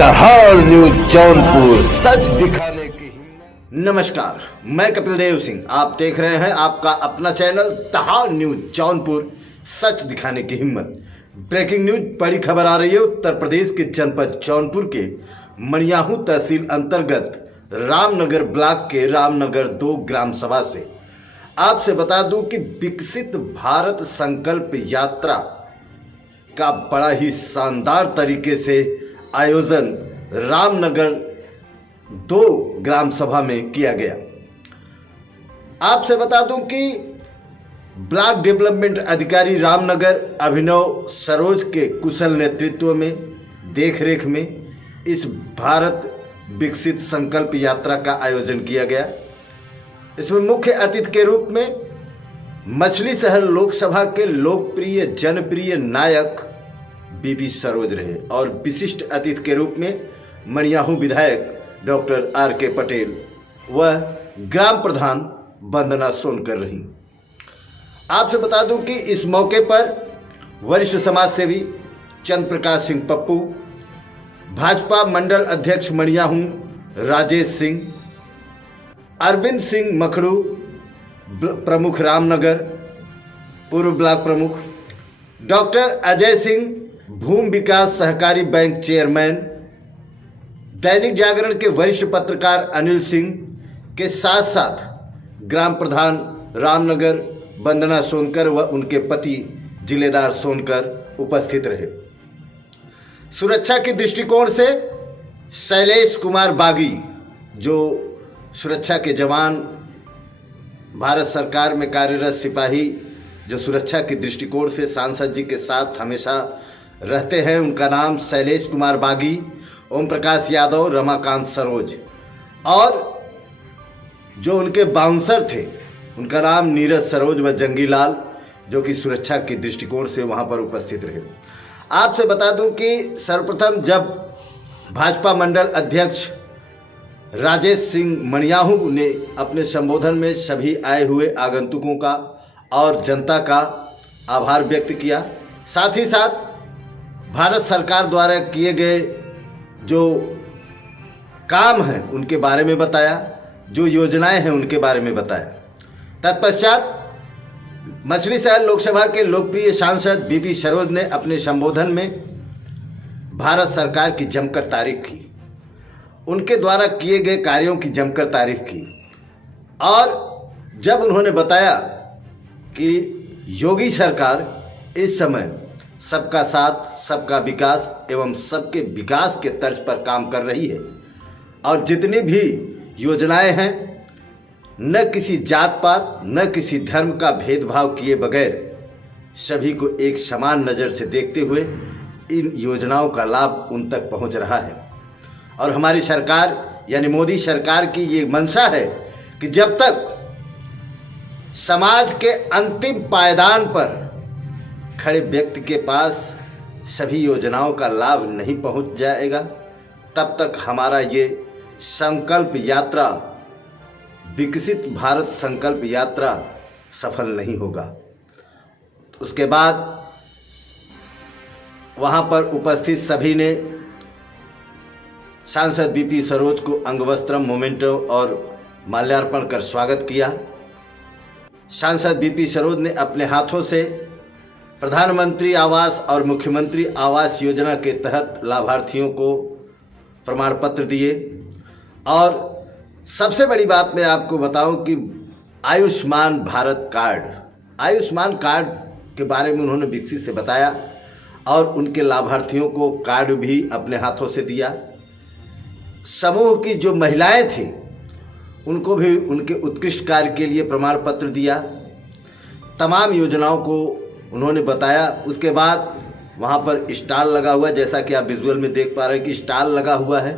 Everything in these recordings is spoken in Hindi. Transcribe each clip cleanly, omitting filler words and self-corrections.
तहार न्यूज जौनपुर, सच दिखाने की हिम्मत। नमस्कार, मैं कपिल देव सिंह। आप देख रहे हैं आपका अपना चैनल तहार न्यूज जौनपुर, सच दिखाने की हिम्मत। ब्रेकिंग न्यूज, बड़ी खबर आ रही है उत्तर प्रदेश के जनपद जौनपुर के मनियाहू तहसील अंतर्गत रामनगर ब्लॉक के रामनगर 2 ग्राम सभा से। आपसे बता दूं कि विकसित भारत संकल्प यात्रा का बड़ा ही शानदार तरीके से आयोजन रामनगर 2 ग्राम सभा में किया गया। आपसे बता दूं कि ब्लॉक डेवलपमेंट अधिकारी रामनगर अभिनव सरोज के कुशल नेतृत्व में देखरेख में इस भारत विकसित संकल्प यात्रा का आयोजन किया गया। इसमें मुख्य अतिथि के रूप में मछली शहर लोकसभा के लोकप्रिय जनप्रिय नायक बीबी सरोज रहे और विशिष्ट अतिथि के रूप में मनियाहू विधायक डॉक्टर आर के पटेल व ग्राम प्रधान वंदना सोनकर रही। आपसे बता दूं कि इस मौके पर वरिष्ठ समाज सेवी चंद्र प्रकाश सिंह पप्पू, भाजपा मंडल अध्यक्ष मनियाहू राजेश सिंह, अरविंद सिंह मखड़ू प्रमुख रामनगर पूर्व ब्लॉक प्रमुख, डॉक्टर अजय सिंह भूमि विकास सहकारी बैंक चेयरमैन, दैनिक जागरण के वरिष्ठ पत्रकार अनिल सिंह के साथ साथ ग्राम प्रधान रामनगर वंदना सोनकर व उनके पति जिलेदार सोनकर उपस्थित रहे। सुरक्षा के दृष्टिकोण से शैलेश कुमार बागी, जो सुरक्षा के जवान, भारत सरकार में कार्यरत सिपाही, जो सुरक्षा के दृष्टिकोण से सांसद जी के साथ हमेशा रहते हैं, उनका नाम शैलेश कुमार बागी, ओम प्रकाश यादव, रमाकांत सरोज, और जो उनके बाउंसर थे उनका नाम नीरज सरोज व जंगीलाल, जो कि सुरक्षा के दृष्टिकोण से वहां पर उपस्थित रहे। आपसे बता दूं कि सर्वप्रथम जब भाजपा मंडल अध्यक्ष राजेश सिंह मनियाहू ने अपने संबोधन में सभी आए हुए आगंतुकों का और जनता का आभार व्यक्त किया, साथ ही साथ भारत सरकार द्वारा किए गए जो काम हैं उनके बारे में बताया, जो योजनाएं हैं उनके बारे में बताया। तत्पश्चात मछली शहर लोकसभा के लोकप्रिय सांसद बीबी सरोज ने अपने संबोधन में भारत सरकार की जमकर तारीफ की, उनके द्वारा किए गए कार्यों की जमकर तारीफ की, और जब उन्होंने बताया कि योगी सरकार इस समय सबका साथ, सबका विकास एवं सबके विकास के तर्ज पर काम कर रही है और जितनी भी योजनाएं हैं न किसी जात पात न किसी धर्म का भेदभाव किए बगैर सभी को एक समान नज़र से देखते हुए इन योजनाओं का लाभ उन तक पहुंच रहा है। और हमारी सरकार यानी मोदी सरकार की ये मंशा है कि जब तक समाज के अंतिम पायदान पर खड़े व्यक्ति के पास सभी योजनाओं का लाभ नहीं पहुंच जाएगा, तब तक हमारा ये संकल्प यात्रा, विकसित भारत संकल्प यात्रा सफल नहीं होगा। उसके बाद वहां पर उपस्थित सभी ने सांसद बीपी सरोज को अंगवस्त्रम, मोमेंटो और माल्यार्पण कर स्वागत किया। सांसद बीपी सरोज ने अपने हाथों से प्रधानमंत्री आवास और मुख्यमंत्री आवास योजना के तहत लाभार्थियों को प्रमाण पत्र दिए। और सबसे बड़ी बात मैं आपको बताऊं कि आयुष्मान भारत कार्ड, आयुष्मान कार्ड के बारे में उन्होंने विकसित से बताया और उनके लाभार्थियों को कार्ड भी अपने हाथों से दिया। समूह की जो महिलाएं थी उनको भी उनके उत्कृष्ट कार्य के लिए प्रमाण पत्र दिया। तमाम योजनाओं को उन्होंने बताया। उसके बाद वहाँ पर स्टॉल लगा हुआ है, जैसा कि आप विजुअल में देख पा रहे हैं कि स्टॉल लगा हुआ है।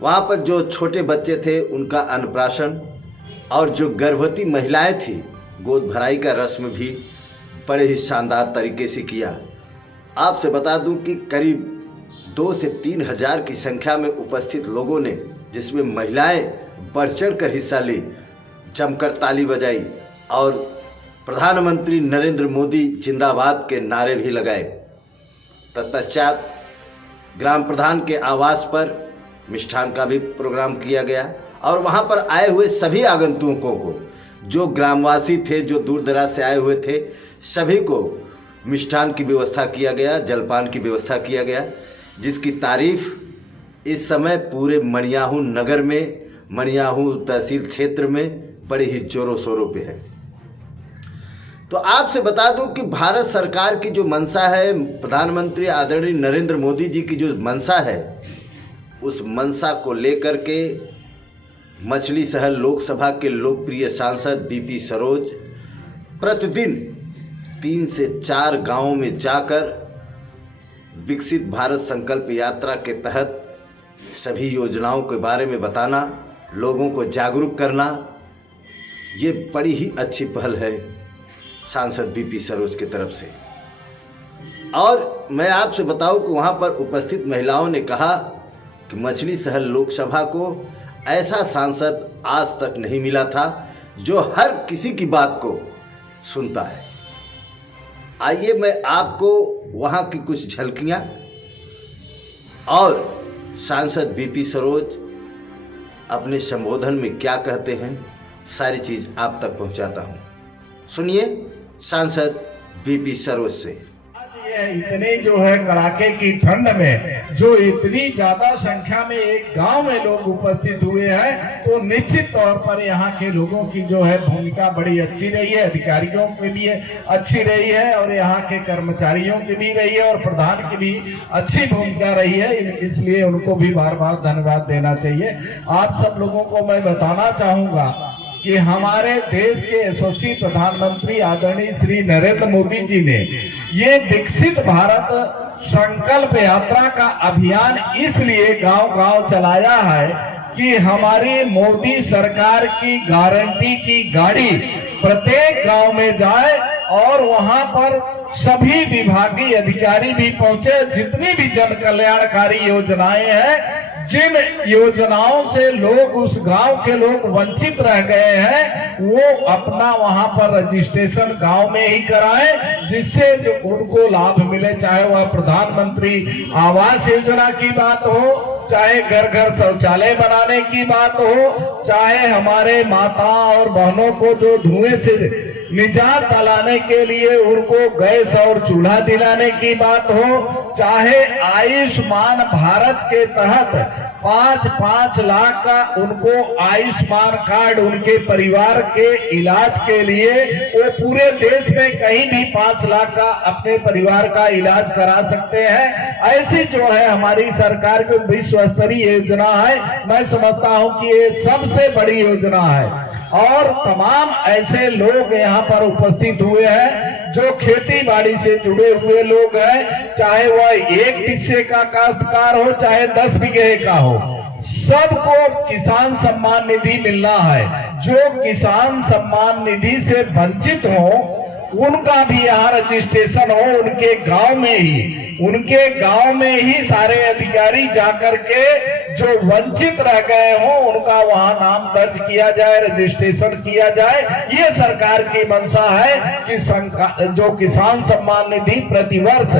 वहाँ पर जो छोटे बच्चे थे उनका अन्नप्राशन और जो गर्भवती महिलाएं थी गोद भराई का रस्म भी बड़े ही शानदार तरीके से किया। आपसे बता दूं कि करीब 2 से 3 हज़ार की संख्या में उपस्थित लोगों ने, जिसमें महिलाएं बढ़ चढ़ कर हिस्सा ली, जमकर ताली बजाई और प्रधानमंत्री नरेंद्र मोदी जिंदाबाद के नारे भी लगाए। तत्पश्चात ग्राम प्रधान के आवास पर मिष्ठान का भी प्रोग्राम किया गया और वहां पर आए हुए सभी आगंतुकों को, जो ग्रामवासी थे, जो दूर दराज से आए हुए थे, सभी को मिष्ठान की व्यवस्था किया गया, जलपान की व्यवस्था किया गया, जिसकी तारीफ इस समय पूरे मणियाहू नगर में, मणियाहू तहसील क्षेत्र में बड़े ही जोरों शोरों पे है। तो आपसे बता दूं कि भारत सरकार की जो मंशा है, प्रधानमंत्री आदरणीय नरेंद्र मोदी जी की जो मंशा है, उस मंशा को लेकर के मछली शहर लोकसभा के लोकप्रिय सांसद बीपी सरोज प्रतिदिन 3 से 4 गांवों में जाकर विकसित भारत संकल्प यात्रा के तहत सभी योजनाओं के बारे में बताना, लोगों को जागरूक करना, ये बड़ी ही अच्छी पहल है सांसद बीपी सरोज की तरफ से। और मैं आपसे बताऊं कि वहां पर उपस्थित महिलाओं ने कहा कि मछली शहर लोकसभा को ऐसा सांसद आज तक नहीं मिला था जो हर किसी की बात को सुनता है। आइए मैं आपको वहां की कुछ झलकियां और सांसद बीपी सरोज अपने संबोधन में क्या कहते हैं, सारी चीज आप तक पहुंचाता हूं। सुनिए सांसद बीपी सरोज से। इतने जो है कड़ाके की ठंड में जो इतनी ज्यादा संख्या में एक गांव में लोग उपस्थित हुए हैं, तो निश्चित तौर पर यहाँ के लोगों की जो है भूमिका बड़ी अच्छी रही है, अधिकारियों की भी अच्छी रही है और यहाँ के कर्मचारियों की भी रही है और प्रधान की भी अच्छी भूमिका रही है, इसलिए उनको भी बार बार धन्यवाद देना चाहिए। आप सब लोगों को मैं बताना चाहूंगा कि हमारे देश के यशस्वी प्रधानमंत्री आदरणीय श्री नरेंद्र मोदी जी ने ये विकसित भारत संकल्प यात्रा का अभियान इसलिए गांव-गांव चलाया है कि हमारी मोदी सरकार की गारंटी की गाड़ी प्रत्येक गांव में जाए और वहां पर सभी विभागीय अधिकारी भी पहुंचे। जितनी भी जन कल्याणकारी योजनाएं हैं, जिन योजनाओं से लोग, उस गांव के लोग वंचित रह गए हैं, वो अपना वहां पर रजिस्ट्रेशन गांव में ही कराएं, जिससे जो उनको लाभ मिले, चाहे वह प्रधानमंत्री आवास योजना की बात हो, चाहे घर घर शौचालय बनाने की बात हो, चाहे हमारे माताओं और बहनों को जो धुएं से निजात दिलाने के लिए उनको गैस और चूल्हा दिलाने की बात हो, चाहे आयुष्मान भारत के तहत 5-5 लाख का उनको आयुष्मान कार्ड उनके परिवार के इलाज के लिए, वो पूरे देश में कहीं भी 5 लाख का अपने परिवार का इलाज करा सकते हैं। ऐसी जो है हमारी सरकार की विश्व स्तरीय योजना है। मैं समझता हूं कि ये सबसे बड़ी योजना है और तमाम ऐसे लोग यहाँ पर उपस्थित हुए हैं जो खेती बाड़ी से जुड़े हुए लोग हैं, चाहे वह 1 हिस्से का काश्तकार हो, चाहे 10 बीघे का हो, सबको किसान सम्मान निधि मिलना है। जो किसान सम्मान निधि से वंचित हो उनका भी यहाँ रजिस्ट्रेशन हो, उनके गांव में ही सारे अधिकारी जाकर के जो वंचित रह गए हो उनका वहां नाम दर्ज किया जाए, रजिस्ट्रेशन किया जाए। ये सरकार की मंशा है कि जो किसान सम्मान निधि प्रतिवर्ष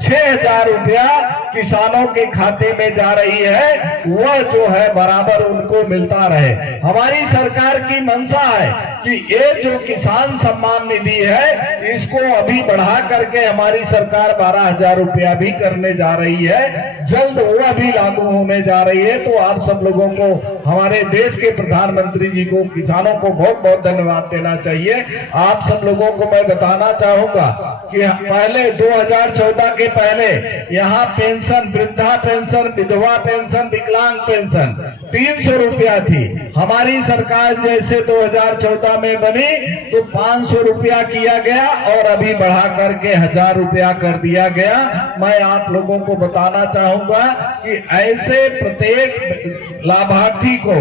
6,000 रुपया किसानों के खाते में जा रही है, वह जो है बराबर उनको मिलता रहे। हमारी सरकार की मंशा है कि ये जो किसान सम्मान निधि है इसको अभी बढ़ा करके हमारी सरकार 12,000 रुपया भी करने जा रही है, जल्द वह भी लागू होने जा रही है। तो आप सब लोगों को, हमारे देश के प्रधानमंत्री जी को, किसानों को बहुत बहुत धन्यवाद देना चाहिए। आप सब लोगों को मैं बताना चाहूंगा कि पहले 2014 के पहले यहाँ पेंशन, वृद्धा पेंशन, विधवा पेंशन, विकलांग पेंशन 300 रुपया थी। हमारी सरकार जैसे 2014 में बनी तो 500 रुपया किया गया और अभी बढ़ा करके 1,000 रुपया कर दिया गया। मैं आप लोगों को बताना चाहूंगा कि ऐसे प्रत्येक लाभार्थी को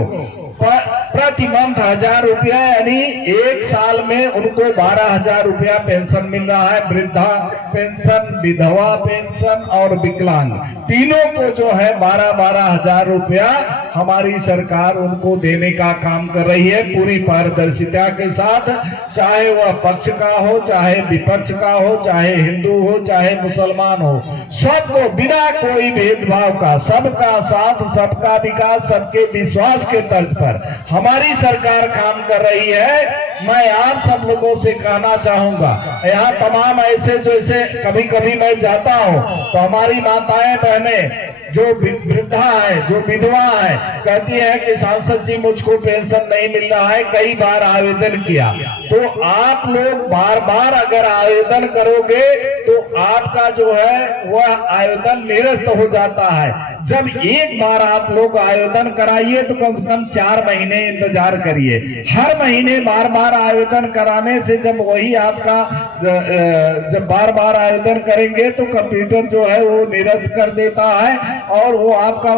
प्रति मंथ 1000 रुपया, यानी एक साल में उनको 12,000 रुपया पेंशन मिल रहा है। वृद्धा पेंशन, विधवा पेंशन और विकलांग तीनों को जो है 12,000 रुपया हमारी सरकार उनको देने का काम कर रही है पूरी पारदर्शिता के साथ। चाहे वह पक्ष का हो, चाहे विपक्ष का हो, चाहे हिंदू हो, चाहे मुसलमान हो, सबको बिना कोई भेदभाव का, सबका साथ, सबका विकास, सबके विश्वास के तर्ज पर हमारी सरकार काम कर रही है। मैं आप सब लोगों से कहना चाहूंगा, यहाँ तमाम ऐसे जैसे कभी कभी मैं जाता हूँ तो हमारी माताएं बहनें जो वृद्धा है, जो विधवा है, कहती है कि सांसद जी मुझको पेंशन नहीं मिल रहा है, कई बार आवेदन किया। तो आप लोग बार बार अगर आवेदन करोगे तो आपका जो है वह आवेदन निरस्त हो जाता है। जब एक बार आप लोग आवेदन कराइए तो कम से कम 4 महीने इंतजार करिए। हर महीने बार बार आवेदन कराने से जब वही आपका जब बार बार आवेदन करेंगे तो कंप्यूटर जो है वो निरस्त कर देता है और वो आपका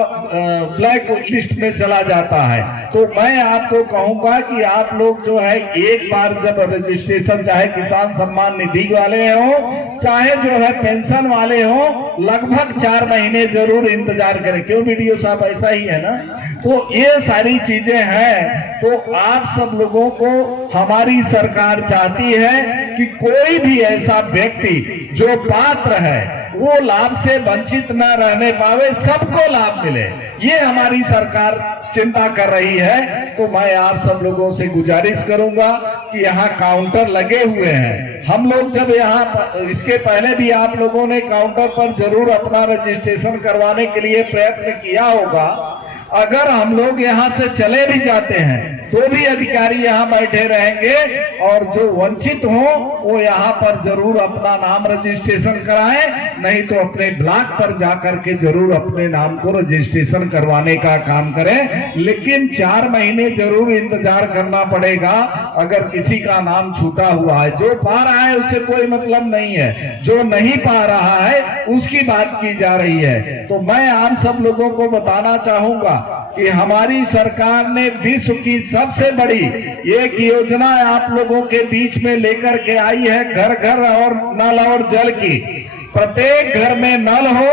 ब्लैक लिस्ट में चला जाता है। तो मैं आपको कहूंगा कि आप लोग जो है एक बार जब रजिस्ट्रेशन, चाहे किसान सम्मान निधि वाले हो, चाहे जो है पेंशन वाले हो, लगभग 4 महीने जरूर इंतजार करें। क्यों वीडियो साहब, ऐसा ही है ना? तो ये सारी चीजें हैं। तो आप सब लोगों को हमारी सरकार चाहती है कि कोई भी ऐसा व्यक्ति जो पात्र है वो लाभ से वंचित न रहने पावे, सबको लाभ मिले, ये हमारी सरकार चिंता कर रही है। तो मैं आप सब लोगों से गुजारिश करूंगा कि यहाँ काउंटर लगे हुए हैं। हम लोग जब यहाँ, इसके पहले भी आप लोगों ने काउंटर पर जरूर अपना रजिस्ट्रेशन करवाने के लिए प्रयत्न किया होगा। अगर हम लोग यहाँ से चले भी जाते हैं तो भी अधिकारी यहाँ बैठे रहेंगे और जो वंचित हो वो यहाँ पर जरूर अपना नाम रजिस्ट्रेशन कराएं, नहीं तो अपने ब्लॉक पर जाकर के जरूर अपने नाम को रजिस्ट्रेशन करवाने का काम करें। लेकिन 4 महीने जरूर इंतजार करना पड़ेगा अगर किसी का नाम छूटा हुआ है। जो पा रहा है उससे कोई मतलब नहीं है, जो नहीं पा रहा है उसकी बात की जा रही है। तो मैं आप सब लोगों को बताना चाहूंगा कि हमारी सरकार ने विश्व की सबसे बड़ी एक योजना आप लोगों के बीच में लेकर के आई है, घर घर और नल और जल की। प्रत्येक घर में नल हो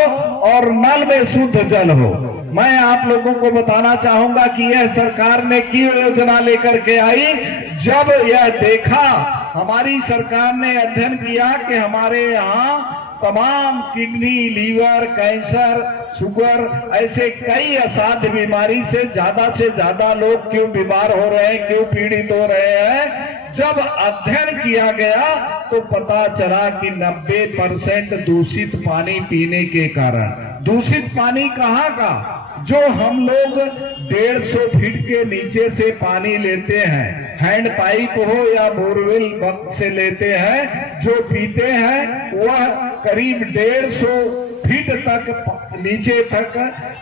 और नल में शुद्ध जल हो। मैं आप लोगों को बताना चाहूंगा कि यह सरकार ने क्यों योजना लेकर के आई। जब यह देखा, हमारी सरकार ने अध्ययन किया कि हमारे यहाँ तमाम किडनी, लीवर, कैंसर, शुगर, ऐसे कई असाध्य बीमारी से ज्यादा लोग क्यों बीमार हो रहे हैं, क्यों पीड़ित हो रहे हैं। जब अध्ययन किया गया तो पता चला कि 90% दूषित पानी पीने के कारण। दूषित पानी कहाँ का? जो हम लोग 150 फीट के नीचे से पानी लेते हैं, हैंड पाइप हो या बोरवेल से लेते हैं, जो पीते हैं वह करीब 150 फीट तक नीचे तक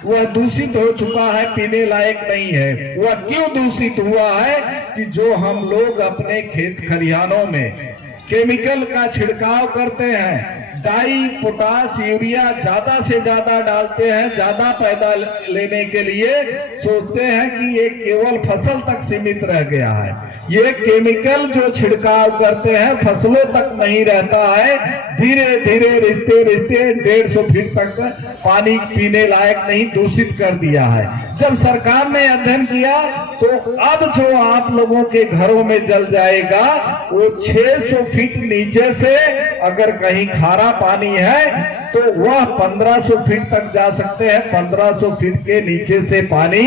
वह दूषित हो चुका है, पीने लायक नहीं है। वह क्यों दूषित हुआ है कि जो हम लोग अपने खेत खलिहानों में केमिकल का छिड़काव करते हैं, डाई, पोटास, यूरिया ज्यादा से ज्यादा डालते हैं, ज्यादा पैदा लेने के लिए सोचते हैं कि ये केवल फसल तक सीमित रह गया है। ये केमिकल जो छिड़काव करते हैं फसलों तक नहीं रहता है, धीरे धीरे रिश्ते 150 फीट तक पानी पीने लायक नहीं, दूषित कर दिया है। जब सरकार ने अध्ययन किया तो अब जो आप लोगों के घरों में जल जाएगा वो 600 फीट नीचे से अगर कहीं खारा पानी है तो वह 1500 फीट तक जा सकते हैं। 1500 फीट के नीचे से पानी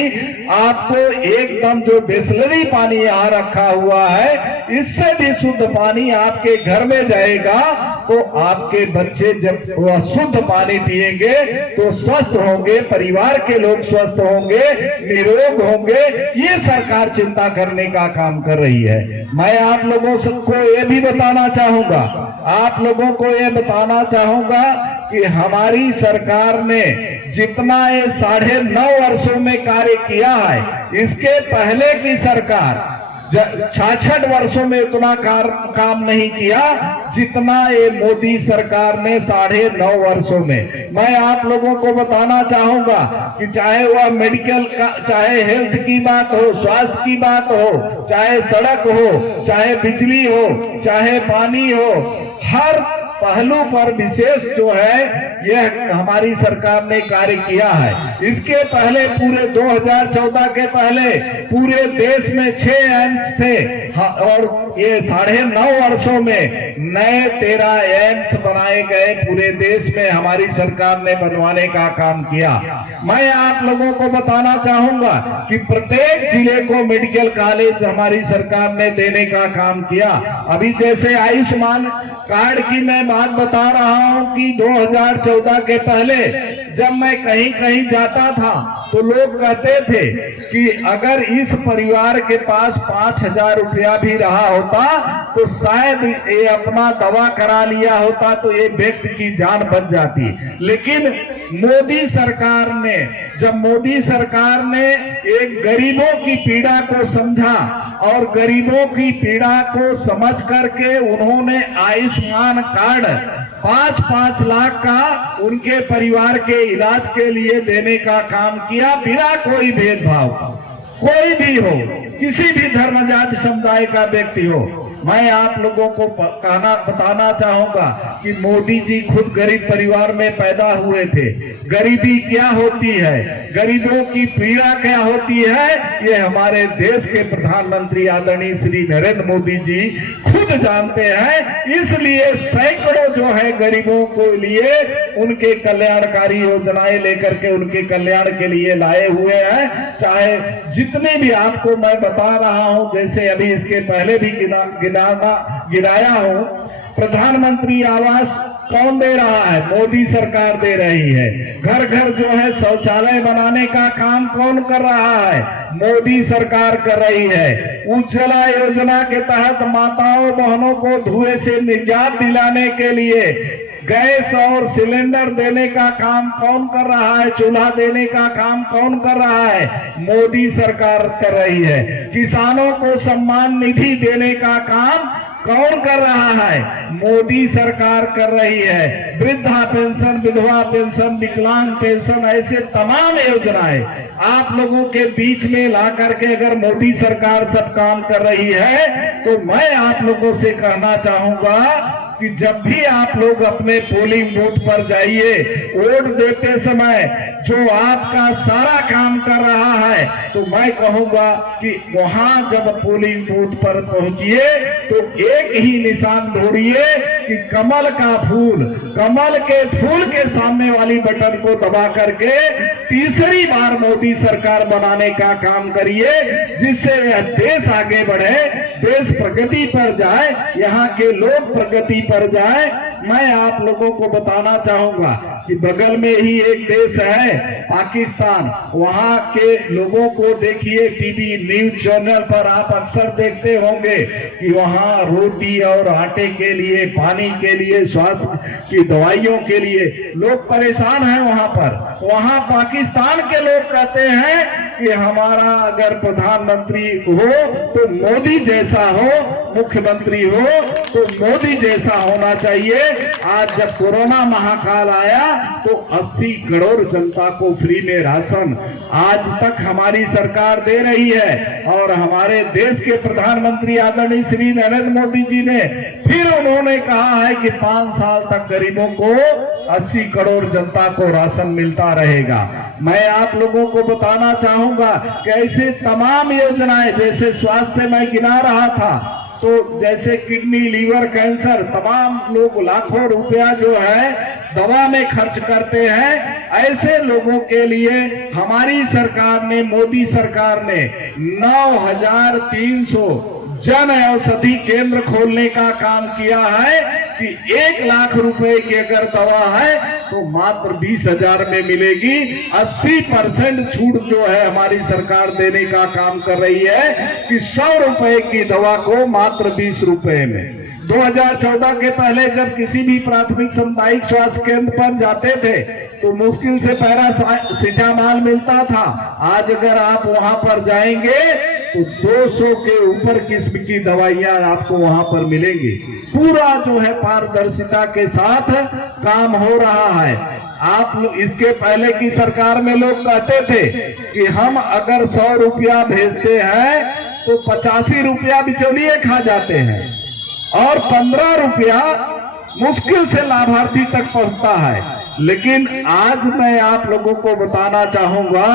आपको एकदम जो बिसलरी पानी यहाँ रखा हुआ है, इससे भी शुद्ध पानी आपके घर में जाएगा। तो आपके बच्चे जब वह शुद्ध पानी पिएंगे तो स्वस्थ होंगे, परिवार के लोग स्वस्थ होंगे, निरोग होंगे। ये सरकार चिंता करने का काम कर रही है। मैं आप लोगों को ये भी बताना चाहूंगा, आप लोगों को ये बताना चाहूंगा कि हमारी सरकार ने जितना ये 9.5 वर्षों में कार्य किया है, इसके पहले की सरकार 66 वर्षों में उतना काम नहीं किया जितना ये मोदी सरकार ने 9.5 वर्षों में। मैं आप लोगों को बताना चाहूंगा कि चाहे वह मेडिकल का, चाहे हेल्थ की बात हो, स्वास्थ्य की बात हो, चाहे सड़क हो, चाहे बिजली हो, चाहे पानी हो, हर पहलू पर विशेष जो है यह हमारी सरकार ने कार्य किया है। इसके पहले पूरे 2014 के पहले पूरे देश में 6 एम्स थे और ये 9.5 वर्षों में नए 13 एम्स बनाए गए। पूरे देश में हमारी सरकार ने बनवाने का काम किया। मैं आप लोगों को बताना चाहूंगा कि प्रत्येक जिले को मेडिकल कॉलेज हमारी सरकार ने देने का काम किया। अभी जैसे आयुष्मान कार्ड की मैं बात बता रहा हूं कि 2014 के पहले जब मैं कहीं कहीं जाता था तो लोग कहते थे कि अगर इस परिवार के पास 5,000 रुपया भी रहा होता तो शायद ये अपना दवा करा लिया होता तो ये व्यक्ति की जान बच जाती। लेकिन मोदी सरकार ने, जब मोदी सरकार ने एक गरीबों की पीड़ा को समझा और गरीबों की पीड़ा को समझ करके उन्होंने आयुष्मान कार्ड 5-5 लाख का उनके परिवार के इलाज के लिए देने का काम किया, बिना कोई भेदभाव। कोई भी हो, किसी भी धर्म जाति समुदाय का व्यक्ति हो। मैं आप लोगों को बताना चाहूंगा कि मोदी जी खुद गरीब परिवार में पैदा हुए थे। गरीबी क्या होती है, गरीबों की पीड़ा क्या होती है, ये हमारे देश के प्रधानमंत्री आदरणीय श्री नरेंद्र मोदी जी खुद जानते हैं। इसलिए सैकड़ों जो है गरीबों को लिए उनके कल्याणकारी योजनाएं लेकर के उनके कल्याण के लिए लाए हुए हैं। चाहे जितने भी आपको मैं बता रहा हूं, जैसे अभी इसके पहले भी गिनाया हूं, प्रधानमंत्री आवास कौन दे रहा है? मोदी सरकार दे रही है। घर घर जो है शौचालय बनाने का काम कौन कर रहा है? मोदी सरकार कर रही है। उज्ज्वला योजना के तहत माताओं बहनों को धुएं से निजात दिलाने के लिए गैस और सिलेंडर देने का काम कौन कर रहा है? चूल्हा देने का काम कौन कर रहा है? मोदी सरकार कर रही है। किसानों को सम्मान निधि देने का काम कौन कर रहा है? मोदी सरकार कर रही है। वृद्धा पेंशन, विधवा पेंशन, विकलांग पेंशन, ऐसे तमाम योजनाएं आप लोगों के बीच में ला करके अगर मोदी सरकार सब काम कर रही है तो मैं आप लोगों से कहना चाहूंगा कि जब भी आप लोग अपने पोलिंग बूथ पर जाइए, वोट देते समय जो आपका सारा काम कर रहा है, तो मैं कहूंगा कि वहां जब पोलिंग बूथ पर पहुंचिए तो एक ही निशान ढूंढिए कि कमल का फूल, कमल के फूल के सामने वाली बटन को दबा करके तीसरी बार मोदी सरकार बनाने का काम करिए, जिससे यह देश आगे बढ़े, देश प्रगति पर जाए, यहाँ के लोग प्रगति पर जाए। मैं आप लोगों को बताना चाहूंगा कि बगल में ही एक देश है पाकिस्तान, वहां के लोगों को देखिए टीवी न्यूज चैनल पर आप अक्सर देखते होंगे कि वहां रोटी और आटे के लिए, पानी के लिए, स्वास्थ्य की दवाइयों के लिए लोग परेशान हैं। वहां पाकिस्तान के लोग कहते हैं कि हमारा अगर प्रधानमंत्री हो तो मोदी जैसा हो, मुख्यमंत्री हो तो मोदी जैसा होना चाहिए। आज जब कोरोना महाकाल आया तो 80 करोड़ जनता को फ्री में राशन आज तक हमारी सरकार दे रही है। और हमारे देश के प्रधानमंत्री आदरणीय श्री नरेंद्र मोदी जी ने फिर उन्होंने कहा है कि 5 साल तक गरीबों को 80 करोड़ जनता को राशन मिलता रहेगा। मैं आप लोगों को बताना चाहूंगा कि ऐसे तमाम योजनाएं, जैसे स्वास्थ्य से मैं गिना रहा था, तो जैसे किडनी, लीवर, कैंसर, तमाम लोग लाखों रुपया जो है दवा में खर्च करते हैं। ऐसे लोगों के लिए हमारी सरकार ने, मोदी सरकार ने 9,300 जन औषधि केंद्र खोलने का काम किया है कि 1 लाख रुपए की अगर दवा है तो मात्र 20,000 में मिलेगी। 80% छूट जो है हमारी सरकार देने का काम कर रही है कि 100 रुपए की दवा को मात्र 20 रुपए में। 2014 के पहले जब किसी भी प्राथमिक सामुदायिक स्वास्थ्य केंद्र पर जाते थे तो मुश्किल से पैरासिटामॉल मिलता था। आज अगर आप वहां पर जाएंगे तो 200 के ऊपर किस्म की दवाइयां आपको वहां पर मिलेंगी। पूरा जो है पारदर्शिता के साथ काम हो रहा है। आप इसके पहले की सरकार में लोग कहते थे कि हम अगर 100 रुपया भेजते हैं तो 85 रुपया बिचौलिए खा जाते हैं और 15 रुपया मुश्किल से लाभार्थी तक पहुंचता है। लेकिन आज मैं आप लोगों को बताना चाहूंगा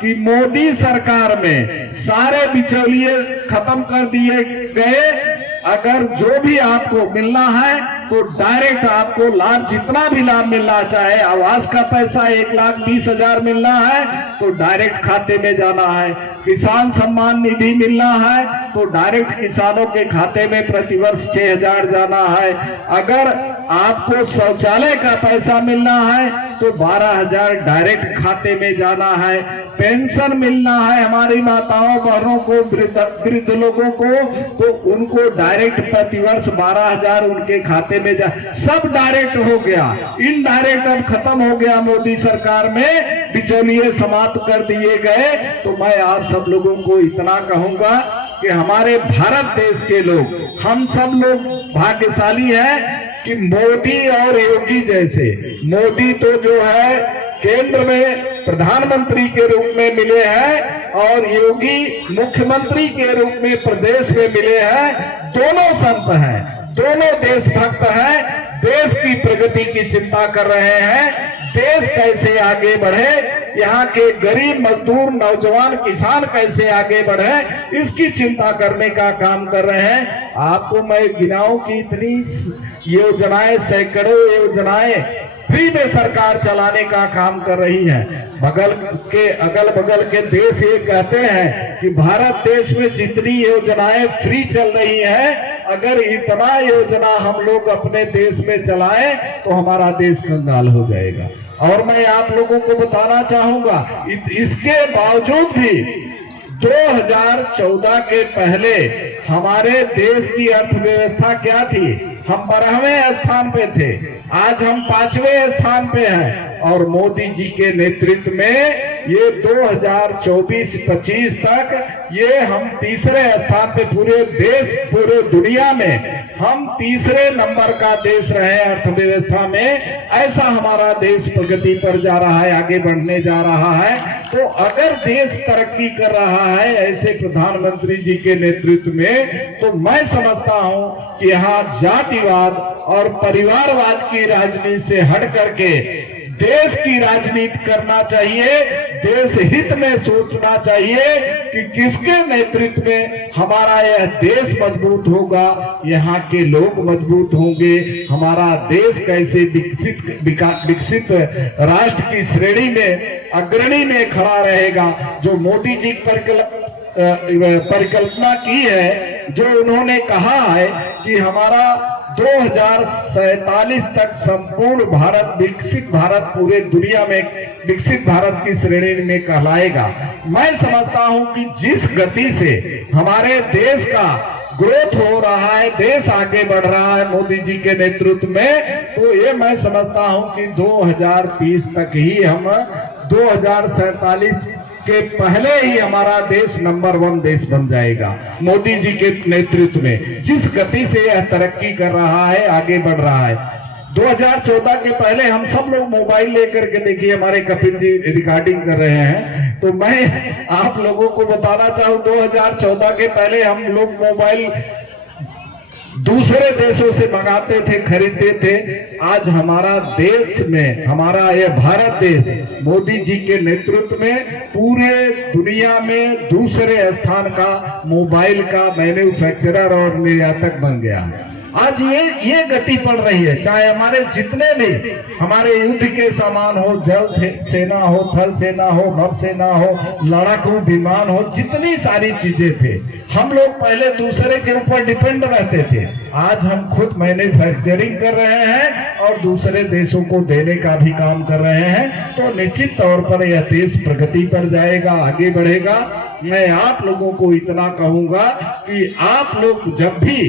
कि मोदी सरकार में सारे बिचौलिए खत्म कर दिए गए। अगर जो भी आपको मिलना है तो डायरेक्ट आपको लाभ, जितना भी लाभ मिलना चाहे, आवास का पैसा 1,20,000 मिलना है तो डायरेक्ट खाते में जाना है, किसान सम्मान निधि मिलना है तो डायरेक्ट किसानों के खाते में प्रतिवर्ष 6,000 जाना है। अगर आपको शौचालय का पैसा मिलना है तो 12,000 डायरेक्ट खाते में जाना है। पेंशन मिलना है हमारी माताओं बहनों को, वृद्ध लोगों को, तो उनको डायरेक्ट प्रतिवर्ष 12,000 उनके खाते में जा, सब डायरेक्ट हो गया। इनडायरेक्ट अब खत्म हो गया। मोदी सरकार में बिचौलिए समाप्त कर दिए गए। तो मैं आप सब लोगों को इतना कहूंगा कि हमारे भारत देश के लोग, हम सब लोग भाग्यशाली हैं कि मोदी और योगी जैसे, मोदी तो जो है केंद्र में प्रधानमंत्री के रूप में मिले हैं और योगी मुख्यमंत्री के रूप में प्रदेश में मिले हैं। दोनों संत हैं, दोनों देशभक्त हैं, देश की प्रगति की चिंता कर रहे हैं, देश कैसे आगे बढ़े, यहाँ के गरीब मजदूर नौजवान किसान कैसे आगे बढ़े, इसकी चिंता करने का काम कर रहे हैं। आपको मैं गिनाऊं कि इतनी योजनाएं, सैकड़ों योजनाएं फ्री में सरकार चलाने का काम कर रही है। अगल बगल के देश ये कहते हैं कि भारत देश में जितनी योजनाएं फ्री चल रही है, अगर इतना योजना हम लोग अपने देश में चलाएं तो हमारा देश कंगाल हो जाएगा। और मैं आप लोगों को बताना चाहूंगा, इसके बावजूद भी 2014 के पहले हमारे देश की अर्थव्यवस्था क्या थी? हम 12वें स्थान पे थे, आज हम 5वें स्थान पे हैं। और मोदी जी के नेतृत्व में ये 2024-25 तक ये हम तीसरे स्थान पे, पूरे देश, पूरे दुनिया में हम तीसरे नंबर का देश रहे अर्थव्यवस्था में। ऐसा हमारा देश प्रगति पर जा रहा है, आगे बढ़ने जा रहा है। तो अगर देश तरक्की कर रहा है ऐसे प्रधानमंत्री जी के नेतृत्व में, तो मैं समझता हूं कि यहाँ जातिवाद और परिवारवाद की राजनीति से हट करके देश की राजनीति करना चाहिए, देश हित में सोचना चाहिए कि किसके नेतृत्व में हमारा यह देश मजबूत होगा, यहाँ के लोग मजबूत होंगे, हमारा देश कैसे विकसित राष्ट्र की श्रेणी में अग्रणी में खड़ा रहेगा। जो मोदी जी परिकल्पना की है, जो उन्होंने कहा है कि हमारा 2047 तक संपूर्ण भारत, विकसित भारत, पूरे दुनिया में विकसित भारत की श्रेणी में कहलाएगा। मैं समझता हूं कि जिस गति से हमारे देश का ग्रोथ हो रहा है, देश आगे बढ़ रहा है मोदी जी के नेतृत्व में, तो ये मैं समझता हूं कि 2030 तक ही हम 2047 के पहले ही हमारा देश नंबर 1 देश बन जाएगा। मोदी जी के नेतृत्व में जिस गति से यह तरक्की कर रहा है, आगे बढ़ रहा है। 2014 के पहले हम सब लोग मोबाइल लेकर के, देखिए हमारे कपिल जी रिकॉर्डिंग कर रहे हैं, तो मैं आप लोगों को बताना चाहूं 2014 के पहले हम लोग मोबाइल दूसरे देशों से मंगाते थे, खरीदते थे। आज हमारा देश में, हमारा यह भारत देश मोदी जी के नेतृत्व में पूरे दुनिया में दूसरे स्थान का मोबाइल का मैन्युफैक्चरर और निर्यातक बन गया। आज ये गति पड़ रही है। चाहे हमारे जितने भी हमारे युद्ध के सामान हो, जल सेना हो, थल सेना हो, नभ सेना हो, लड़ाकू विमान हो, जितनी सारी चीजें थे, हम लोग पहले दूसरे के ऊपर डिपेंड रहते थे। आज हम खुद मैन्युफैक्चरिंग कर रहे हैं और दूसरे देशों को देने का भी काम कर रहे हैं। तो निश्चित तौर पर यह देश प्रगति पर जाएगा, आगे बढ़ेगा। मैं आप लोगों को इतना कहूंगा कि आप लोग जब भी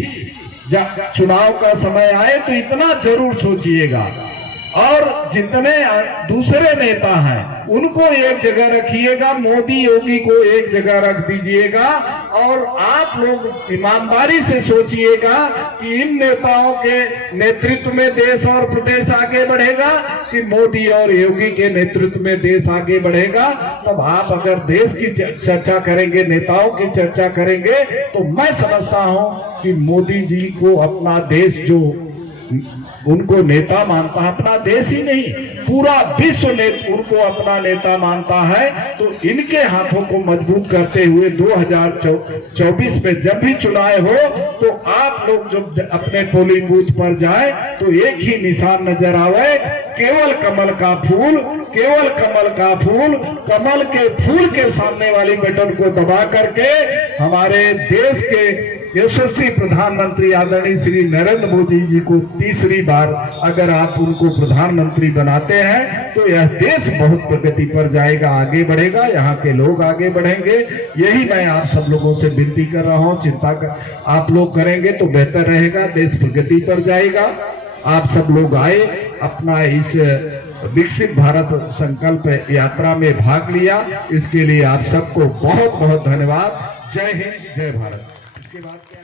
चुनाव का समय आए तो इतना जरूर सोचिएगा, और जितने दूसरे नेता हैं उनको एक जगह रखिएगा, मोदी योगी को एक जगह रख दीजिएगा, और आप लोग ईमानदारी से सोचिएगा कि इन नेताओं के नेतृत्व में देश और प्रदेश आगे बढ़ेगा कि मोदी और योगी के नेतृत्व में देश आगे बढ़ेगा। तब आप अगर देश की चर्चा करेंगे, नेताओं की चर्चा करेंगे, तो मैं समझता हूं कि मोदी जी को अपना देश जो उनको नेता मानता है, अपना देश ही नहीं पूरा विश्व उनको अपना नेता मानता है, तो इनके हाथों को मजबूत करते हुए 2024 में जब भी चुनाव हो तो आप लोग जब अपने पोलिंग बूथ पर जाए तो एक ही निशान नजर आवे, केवल कमल का फूल, केवल कमल का फूल। कमल के फूल के सामने वाली बटन को दबा करके हमारे देश के यशस्वी प्रधानमंत्री आदरणीय श्री नरेंद्र मोदी जी को तीसरी बार अगर आप उनको प्रधानमंत्री बनाते हैं तो यह देश बहुत प्रगति पर जाएगा, आगे बढ़ेगा, यहाँ के लोग आगे बढ़ेंगे। यही मैं आप सब लोगों से विनती कर रहा हूँ, आप लोग करेंगे तो बेहतर रहेगा, देश प्रगति पर जाएगा। आप सब लोग आए, अपना इस विकसित भारत संकल्प यात्रा में भाग लिया, इसके लिए आप सबको बहुत बहुत धन्यवाद। जय हिंद, जय भारत। इसके बाद क्या